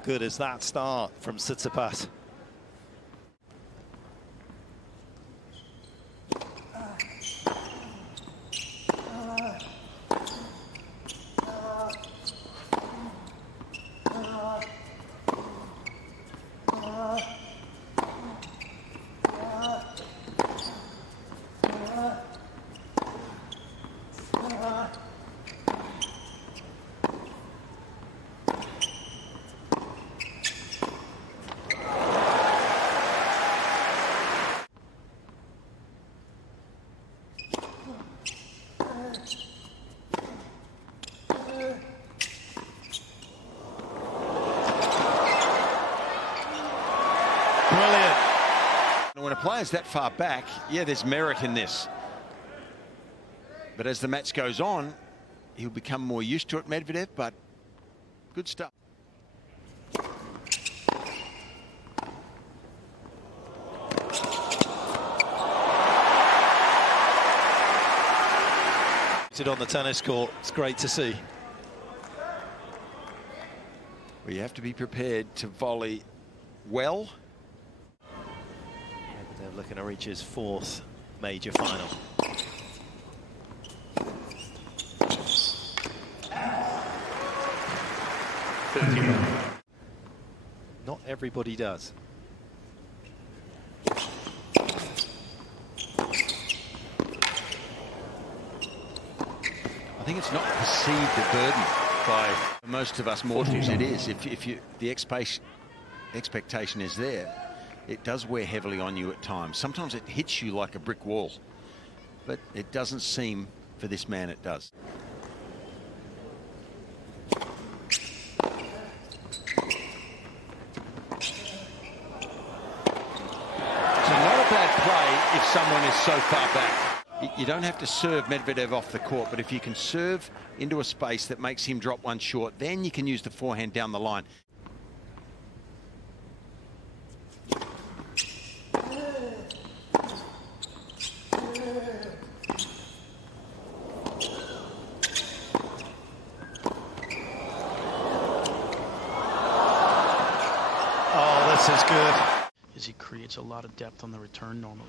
How good is that start from Tsitsipas? Brilliant. When a player's that far back, yeah, there's merit in this. But as the match goes on, he'll become more used to it, Medvedev, but good stuff. On the tennis court, it's great to see. Well, you have to be prepared to volley well. They're looking to reach his fourth major final. Not everybody does. I think it's not perceived a burden by most of us mortals. It is. If the expectation is there, it does wear heavily on you at times. Sometimes it hits you like a brick wall, but it doesn't seem for this man it does. It's not a bad play if someone is so far back. You don't have to serve Medvedev off the court, but if you can serve into a space that makes him drop one short, then you can use the forehand down the line. Oh, this is good. As he creates a lot of depth on the return normally.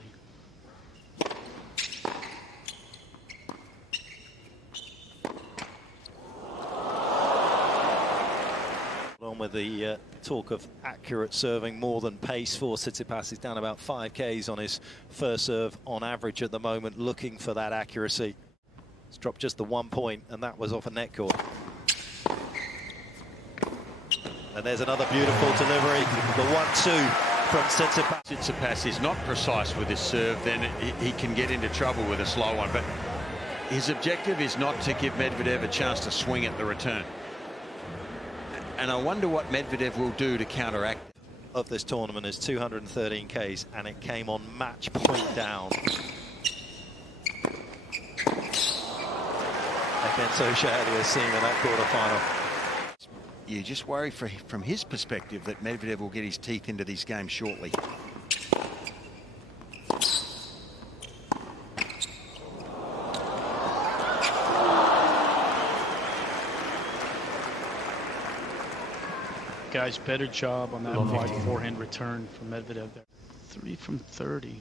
With the talk of accurate serving more than pace for Tsitsipas. He's down about 5 Ks on his first serve on average at the moment, looking for that accuracy. It's dropped just the 1 point, and that was off a net cord. And there's another beautiful delivery, the 1-2 from Tsitsipas. Tsitsipas is not precise with his serve, then he can get into trouble with a slow one. But his objective is not to give Medvedev a chance to swing at the return. And I wonder what Medvedev will do to counteract. Of this tournament is 213 Ks, and it came on match point down. Against O'Shea-Aliassime in that quarterfinal. You just worry from his perspective that Medvedev will get his teeth into these games shortly. Guys, better job on that wide forehand return from Medvedev there. 3 from 30.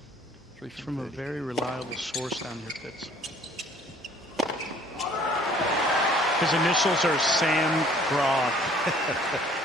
3 from a very reliable source down here, Fitz. His initials are Sam Groff.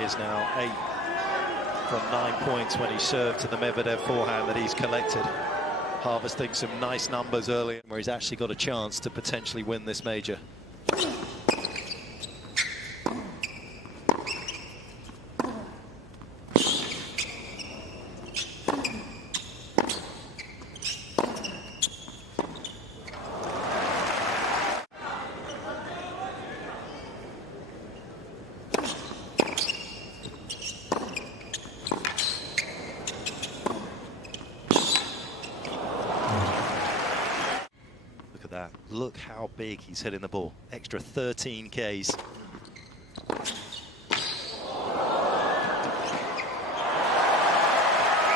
Is now 8 from 9 points when he served to the Medvedev forehand that he's collected, harvesting some nice numbers early where he's actually got a chance to potentially win this major. big he's hitting the ball. Extra 13 Ks.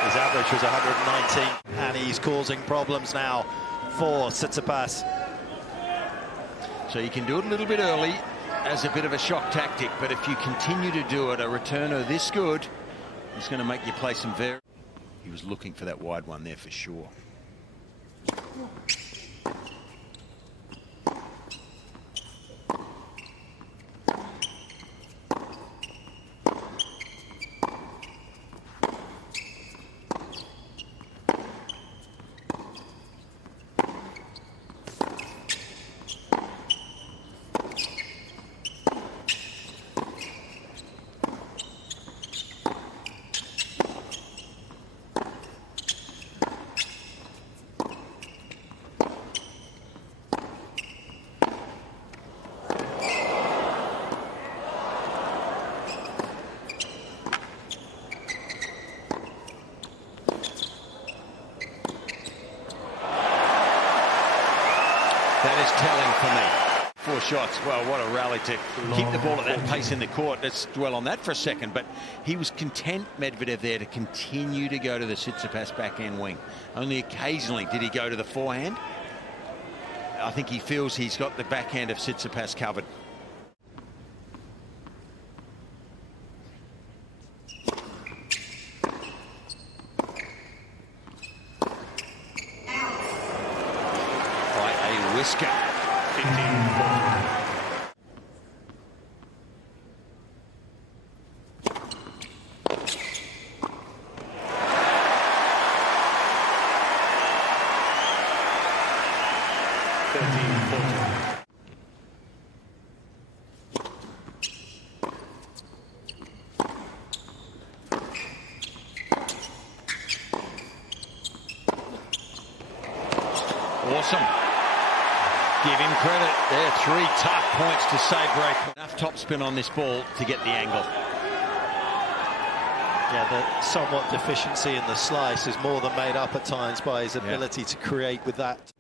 His average was 119, and he's causing problems now for Tsitsipas. So you can do it a little bit early as a bit of a shock tactic, but if you continue to do it, a returner this good is going to make you play some very... He was looking for that wide one there for sure. That is telling for me. 4 shots. Well, what a rally to keep the ball at that pace in the court. Let's dwell on that for a second. But he was content, Medvedev, there to continue to go to the Tsitsipas backhand wing. Only occasionally did he go to the forehand. I think he feels he's got the backhand of Tsitsipas covered. By a whisker. 15-14. Awesome. Give him credit. There, 3 tough points to save break. Enough topspin on this ball to get the angle. Yeah, the somewhat deficiency in the slice is more than made up at times by his ability to create with that.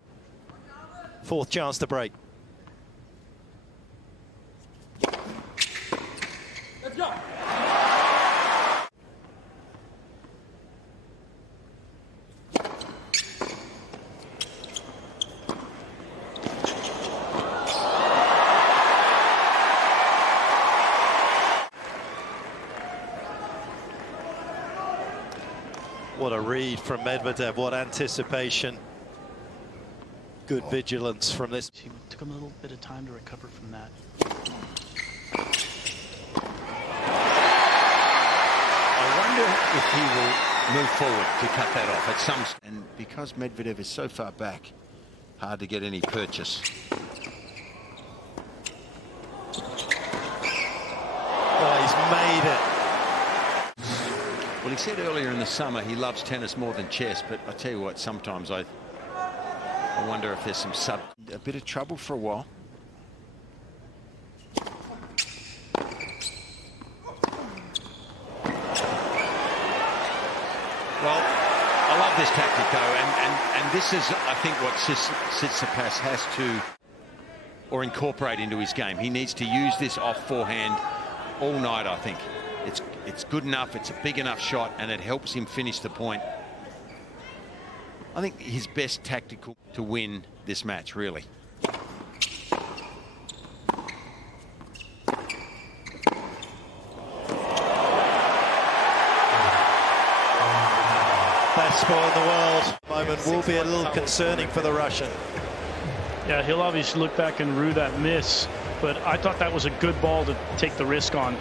4th chance to break. Let's go. What a read from Medvedev, what anticipation. Good vigilance from this. He took him a little bit of time to recover from that. I wonder if he will move forward to cut that off at some... And because Medvedev is so far back, hard to get any purchase. Oh, he's made it. Well, he said earlier in the summer he loves tennis more than chess, but I tell you what, sometimes I wonder if there's a bit of trouble for a while. Well, I love this tactic though, and this is, I think, what Tsitsipas has to incorporate into his game. He needs to use this off forehand all night, I think. It's good enough, it's a big enough shot, and it helps him finish the point. I think his best tactical to win this match, really. Best sport in the world. Moment will be a little concerning for the Russian. Yeah, he'll obviously look back and rue that miss, but I thought that was a good ball to take the risk on.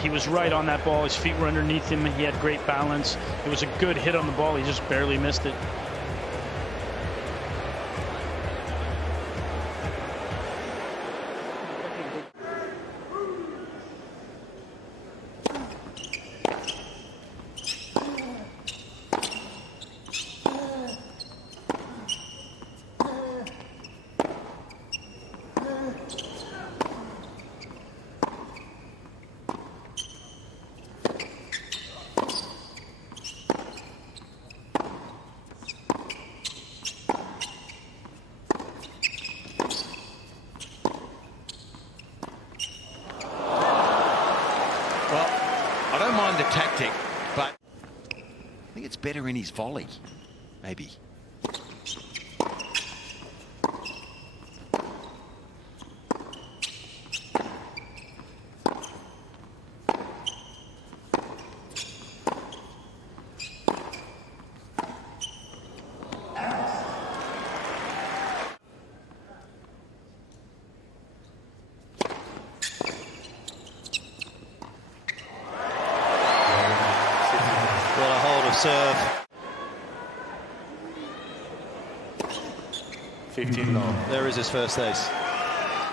He was right on that ball. His feet were underneath him. He had great balance. It was a good hit on the ball. He just barely missed it. tactic, but I think it's better in his volley, maybe. Serve. 15-9. There is his first ace.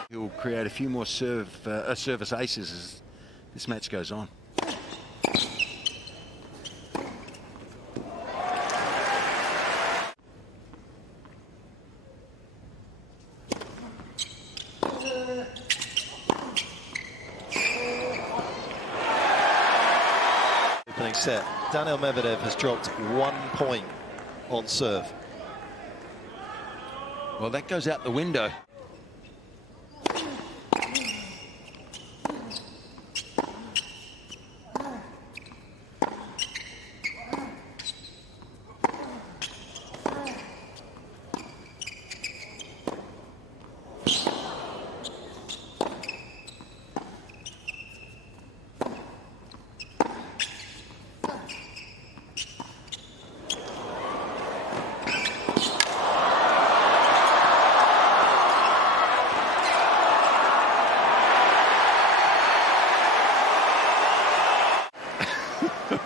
He'll create a few more service aces as this match goes on. Opening set. Daniil Medvedev has dropped 1 point on serve. Well, that goes out the window.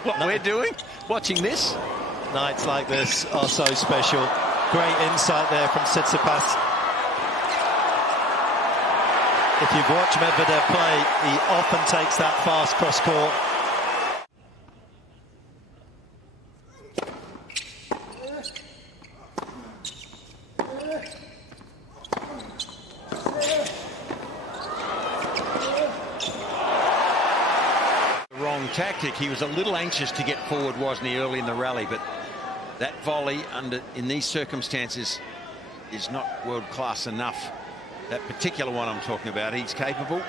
What we're doing, watching this. Nights like this are so special. Great insight there from Tsitsipas. If you've watched Medvedev play, he often takes that fast cross court. Tactic. He was a little anxious to get forward, wasn't he, early in the rally, but that volley in these circumstances is not world class enough. That particular one I'm talking about, he's capable.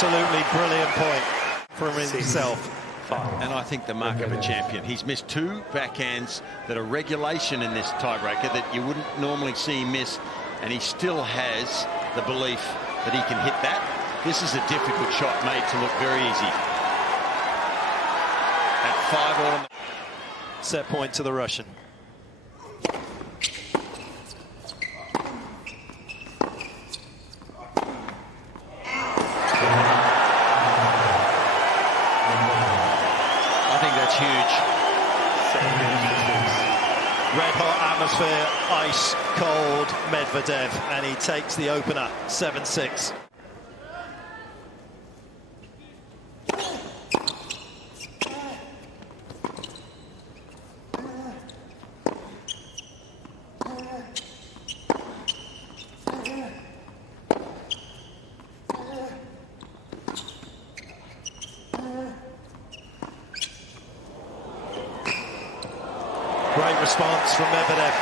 Absolutely brilliant point from himself. And I think the mark of a champion. He's missed 2 backhands that are regulation in this tiebreaker that you wouldn't normally see him miss, and he still has the belief that he can hit that. This is a difficult shot made to look very easy. At 5-all. Set point to the Russian. Red hot atmosphere, ice cold Medvedev, and he takes the opener 7-6. Great response from Medvedev.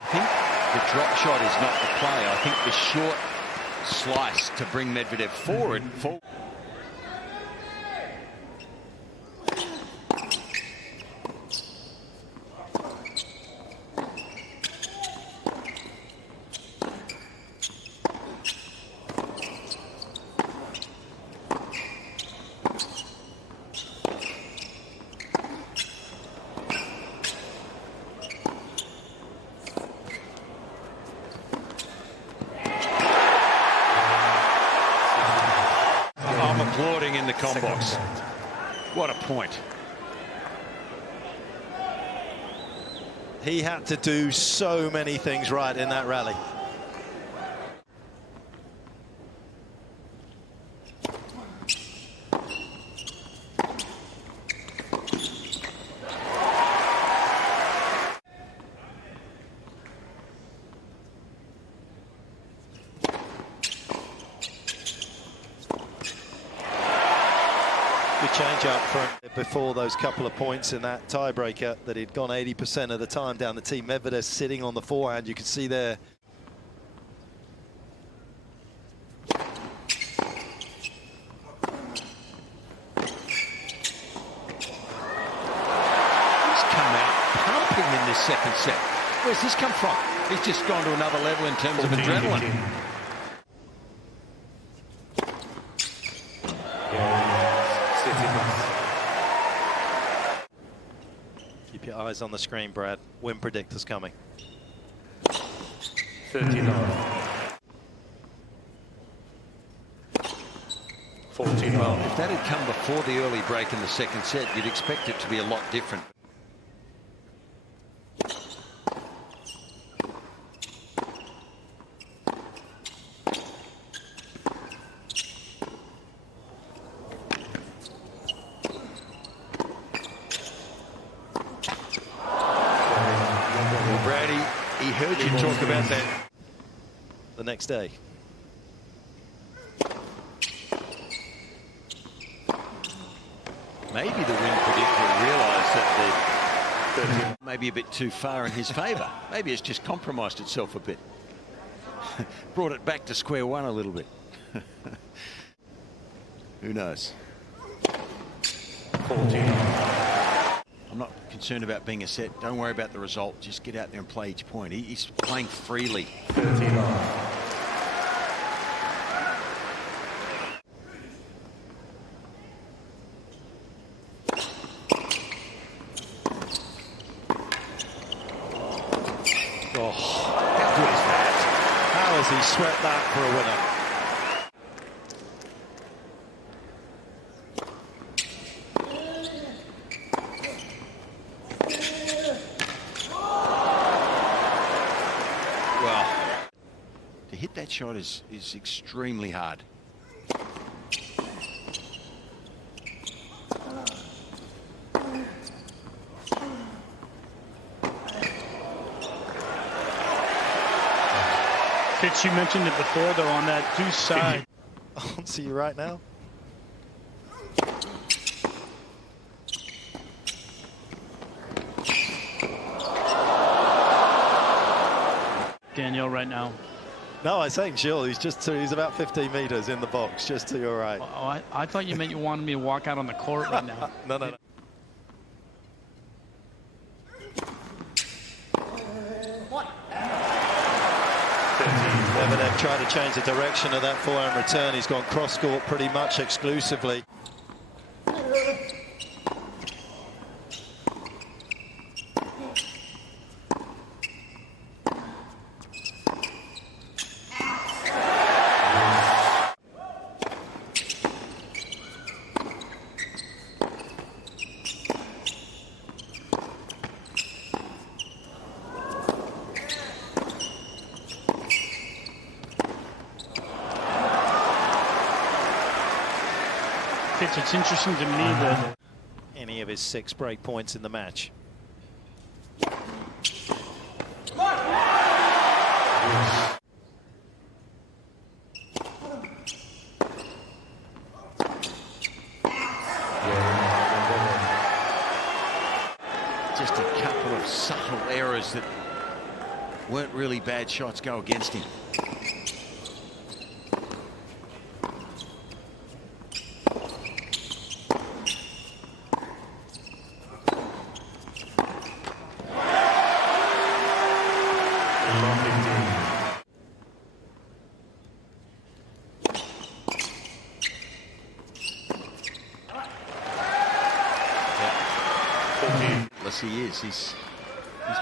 I think the drop shot is not the play. I think the short slice to bring Medvedev forward. Applauding in the combox. What a point. He had to do so many things right in that rally. Good change up from before those couple of points in that tiebreaker that he'd gone 80% of the time down the tee. Medvedev sitting on the forehand, you can see there. In this second set. Where's this come from? He's just gone to another level in terms of adrenaline. Keep your eyes on the screen, Brad. Win predictor's coming. 39. 49. Well, if that had come before the early break in the second set, you'd expect it to be a lot different. He heard you talk about that the next day. Maybe the win predictor realised that they're maybe a bit too far in his favour. Maybe it's just compromised itself a bit. Brought it back to square one a little bit. Who knows? 49. I'm not concerned about being a set. Don't worry about the result. Just get out there and play each point. He's playing freely. 39. Oh, how good is that? How has he swept that for a winner? To hit that shot is extremely hard. Fitz, you mentioned it before, though, on that deuce side. I'll see you right now. Danielle right now. No, I'm saying chill. He's about 15 meters in the box, just to your right. Oh, I thought you meant you wanted me to walk out on the court right now. No. Medvedev tried to change the direction of that forehand return. He's gone cross-court pretty much exclusively. It's interesting to me that any of his 6 break points in the match. Just a couple of subtle errors that weren't really bad shots go against him. He is. He's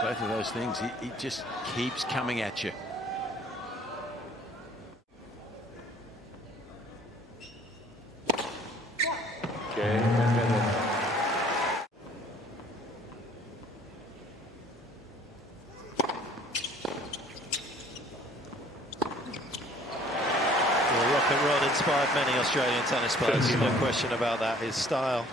both of those things. He just keeps coming at you. Cain, Medvedev. Well, Rocket Rod inspired many Australian tennis players. No question about that. His style.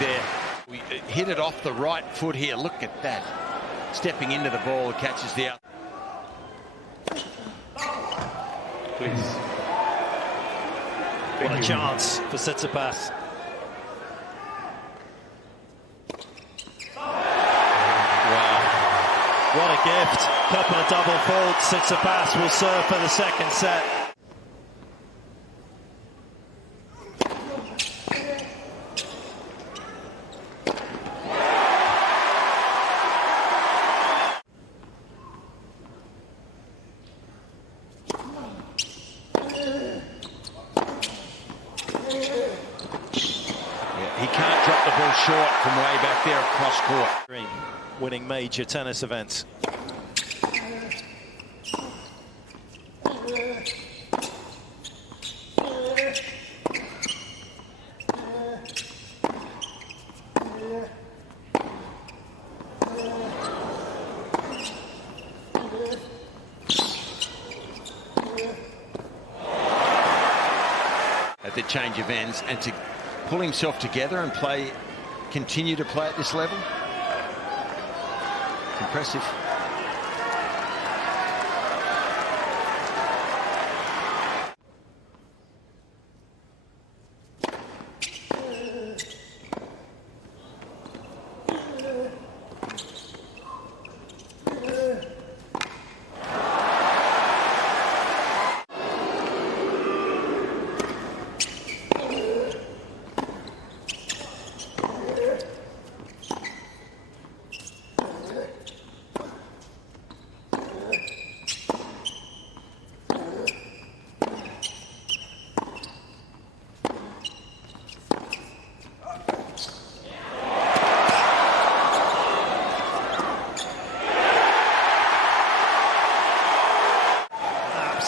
there. We hit it off the right foot here. Look at that. Stepping into the ball, catches the out. Please. What a chance for Tsitsipas. Wow. What a gift. Couple of double faults. Tsitsipas will serve for the second set. He can't drop the ball short from way back there across court. Winning major tennis events. At the change of ends, and to pull himself together and continue to play at this level. It's impressive.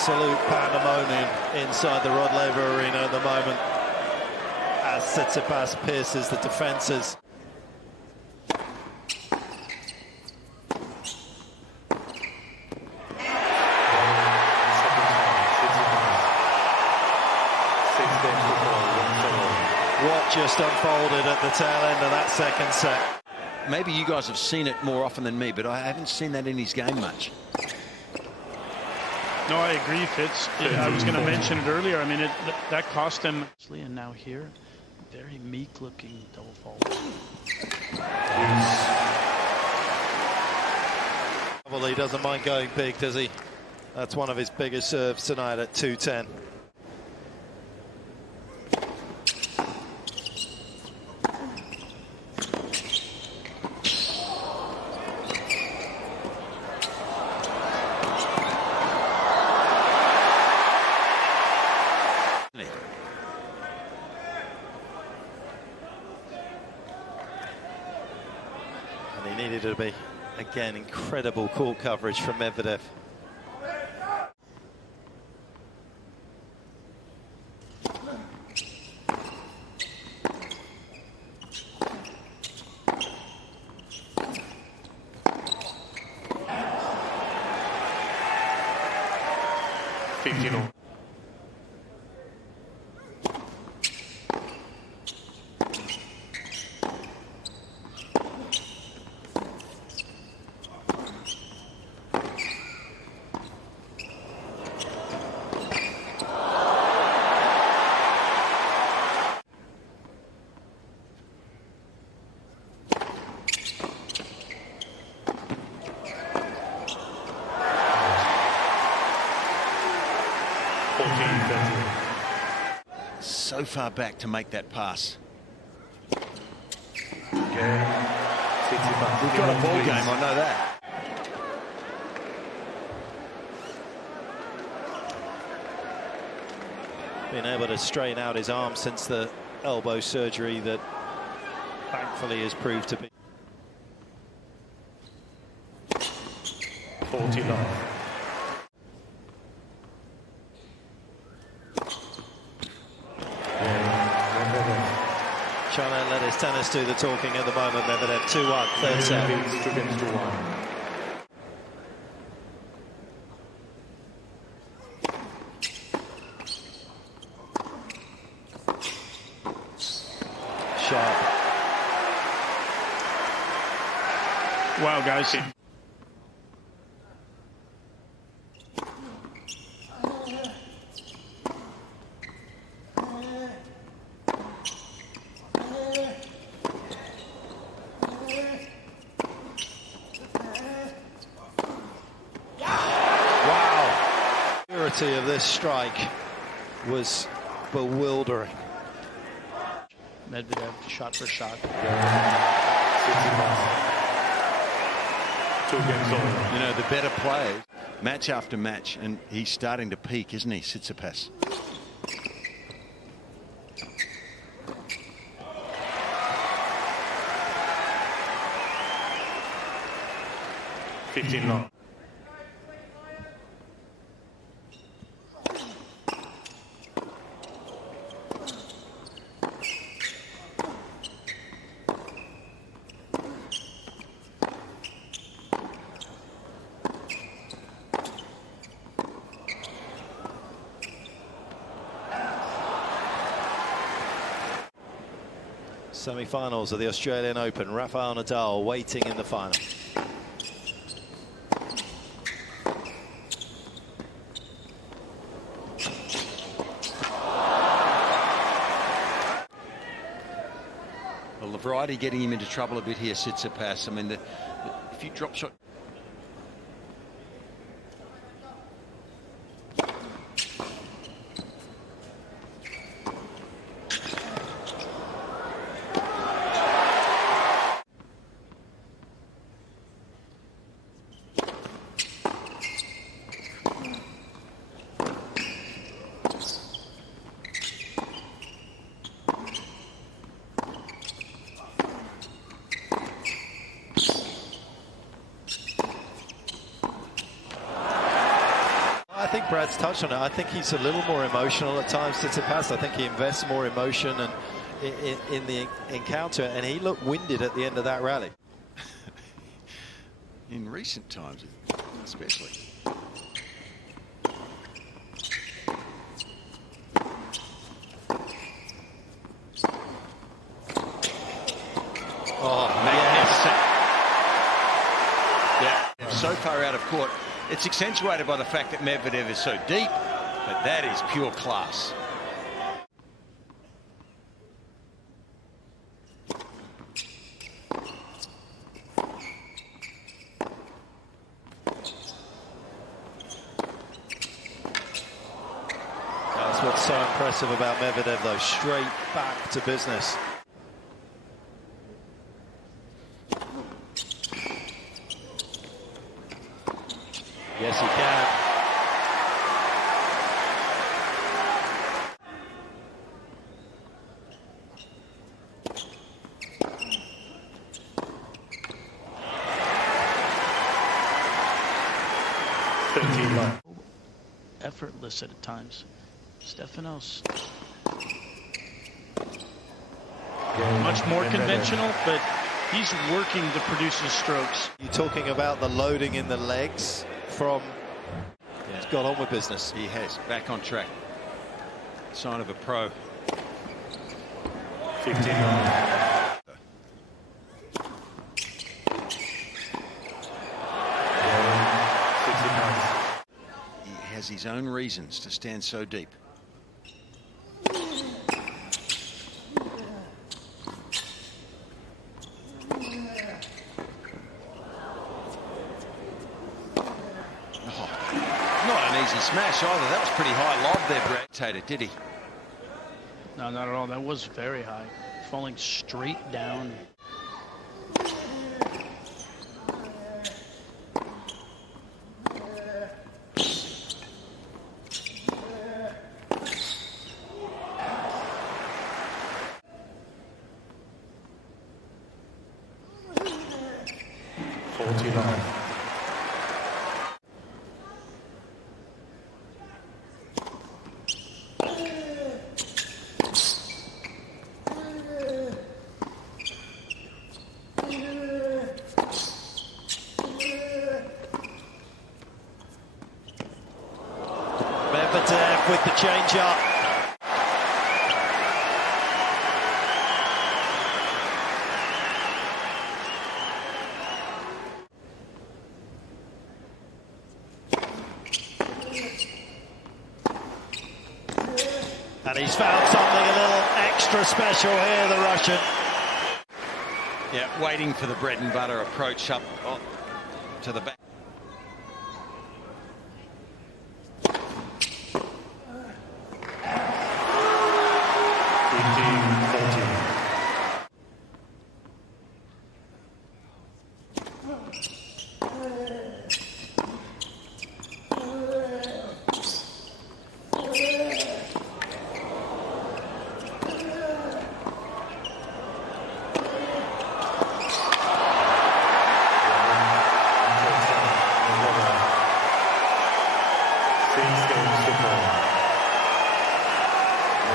Absolute pandemonium inside the Rod Laver Arena at the moment as Tsitsipas pierces the defences. What just unfolded at the tail end of that second set? Maybe you guys have seen it more often than me, but I haven't seen that in his game much. No, I agree, Fitz. I was going to mention it earlier. I mean, that cost him. And now here, very meek-looking double fault. Well, he doesn't mind going big, does he? That's one of his biggest serves tonight at 2-10. And he needed to be, again, incredible court coverage from Medvedev. So far back to make that pass. Cain, Tsitsipas. We've got a ball game, I know that. Been able to straighten out his arm since the elbow surgery that thankfully has proved to be 40 love. Trying to let his tennis do the talking at the moment. Medvedev 2-1, third set. 2-1. Sharp. Wow, guys. Of this strike was bewildering. Medvedev shot for shot. Tsitsipas. 2 games over. You know, the better players, match after match, and he's starting to peak, isn't he, Tsitsipas? $15. Semi-finals of the Australian Open. Rafael Nadal waiting in the final. Well, the variety getting him into trouble a bit here, Tsitsipas. I mean, the few drop shot. I think Brad's touched on it. I think he's a little more emotional at times, Tsitsipas. I think he invests more emotion and in the encounter, and he looked winded at the end of that rally. In recent times, especially. Oh, magnificent. Yeah, so far out of court. It's accentuated by the fact that Medvedev is so deep, but that is pure class. That's what's so impressive about Medvedev, though. Straight back to business. Yes, he can. Effortless at times. Stefanos. Much more conventional, but he's working to produce his strokes. You're talking about the loading in the legs from... Yeah. He's got on with business. He has. Back on track. Sign of a pro. 15. He has his own reasons to stand so deep. Smash either. That was pretty high lob there, Brad. Tater, did he? No, not at all. That was very high. Falling straight down. Medvedev with the change-up. And he's found something a little extra special here, the Russian. Yeah, waiting for the bread and butter approach up to the back.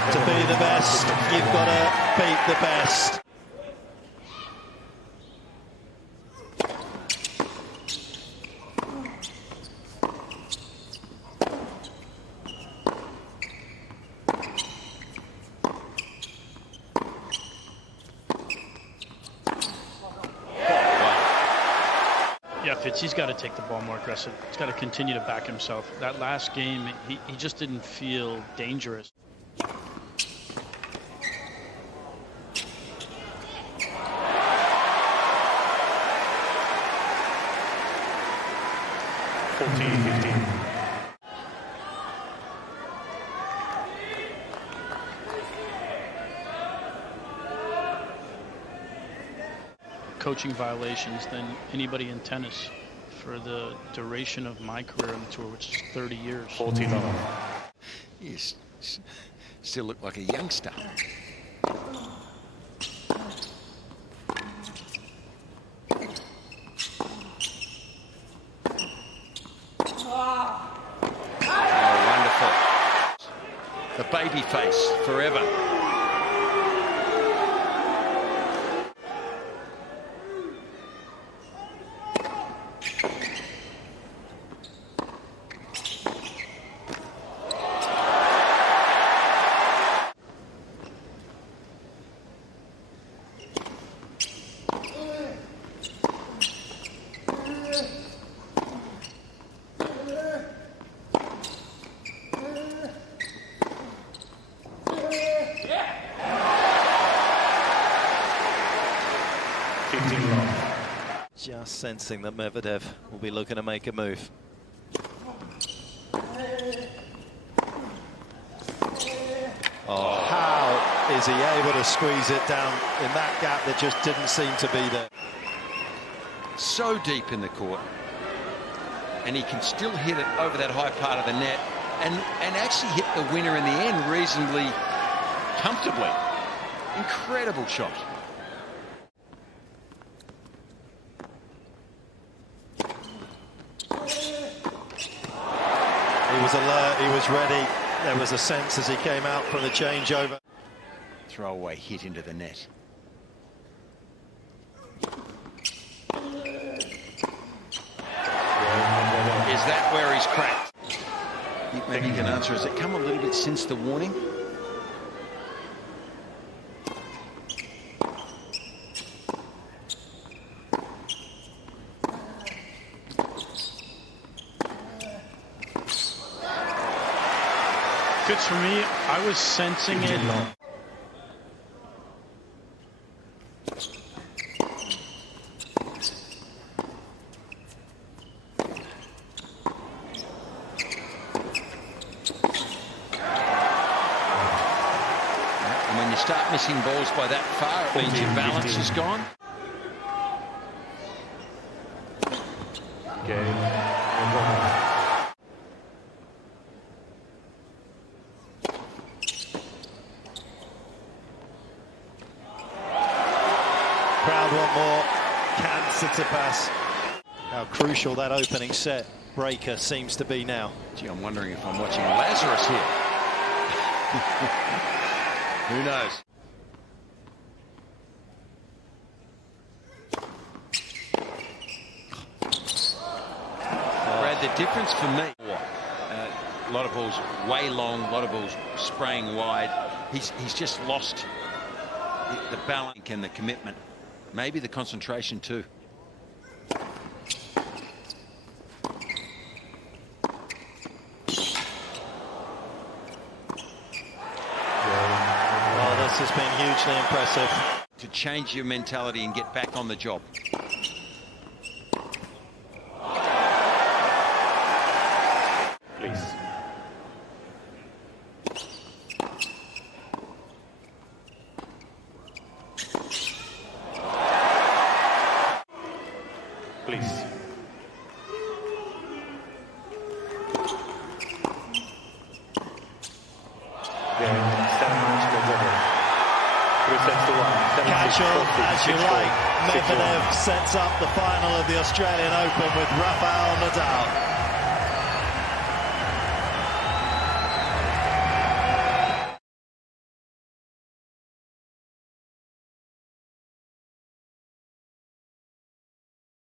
To be the best, you've got to beat the best. Yeah, Fitzy's got to take the ball more aggressive. He's got to continue to back himself. That last game, he just didn't feel dangerous. Coaching violations than anybody in tennis for the duration of my career on the tour, which is 30 years. 14 all. You still look like a youngster. Oh, wonderful. The baby face forever. Just sensing that Medvedev will be looking to make a move. Oh, how is he able to squeeze it down in that gap that just didn't seem to be there? So deep in the court, and he can still hit it over that high part of the net and actually hit the winner in the end reasonably comfortably. Incredible shot. He was alert, he was ready. There was a sense as he came out from the changeover. Throwaway hit into the net. Is that where he's cracked? Maybe you can answer. Has it come a little bit since the warning? Good for me. I was sensing it. And when you start missing balls by that far, it means your balance is gone. Crowd want more. Can Tsitsipas? How crucial that opening set breaker seems to be now. Gee, I'm wondering if I'm watching Lazarus here. Who knows? Brad, the difference for me, a lot of balls way long, a lot of balls spraying wide. He's just lost the balance and the commitment. Maybe the concentration too. hugely impressive. To change your mentality and get back on the job. Please. Please. Stefanos Medvedev. 3 sets to 1. Casual as you like, Medvedev sets up the final of the Australian Open with Rafael Nadal.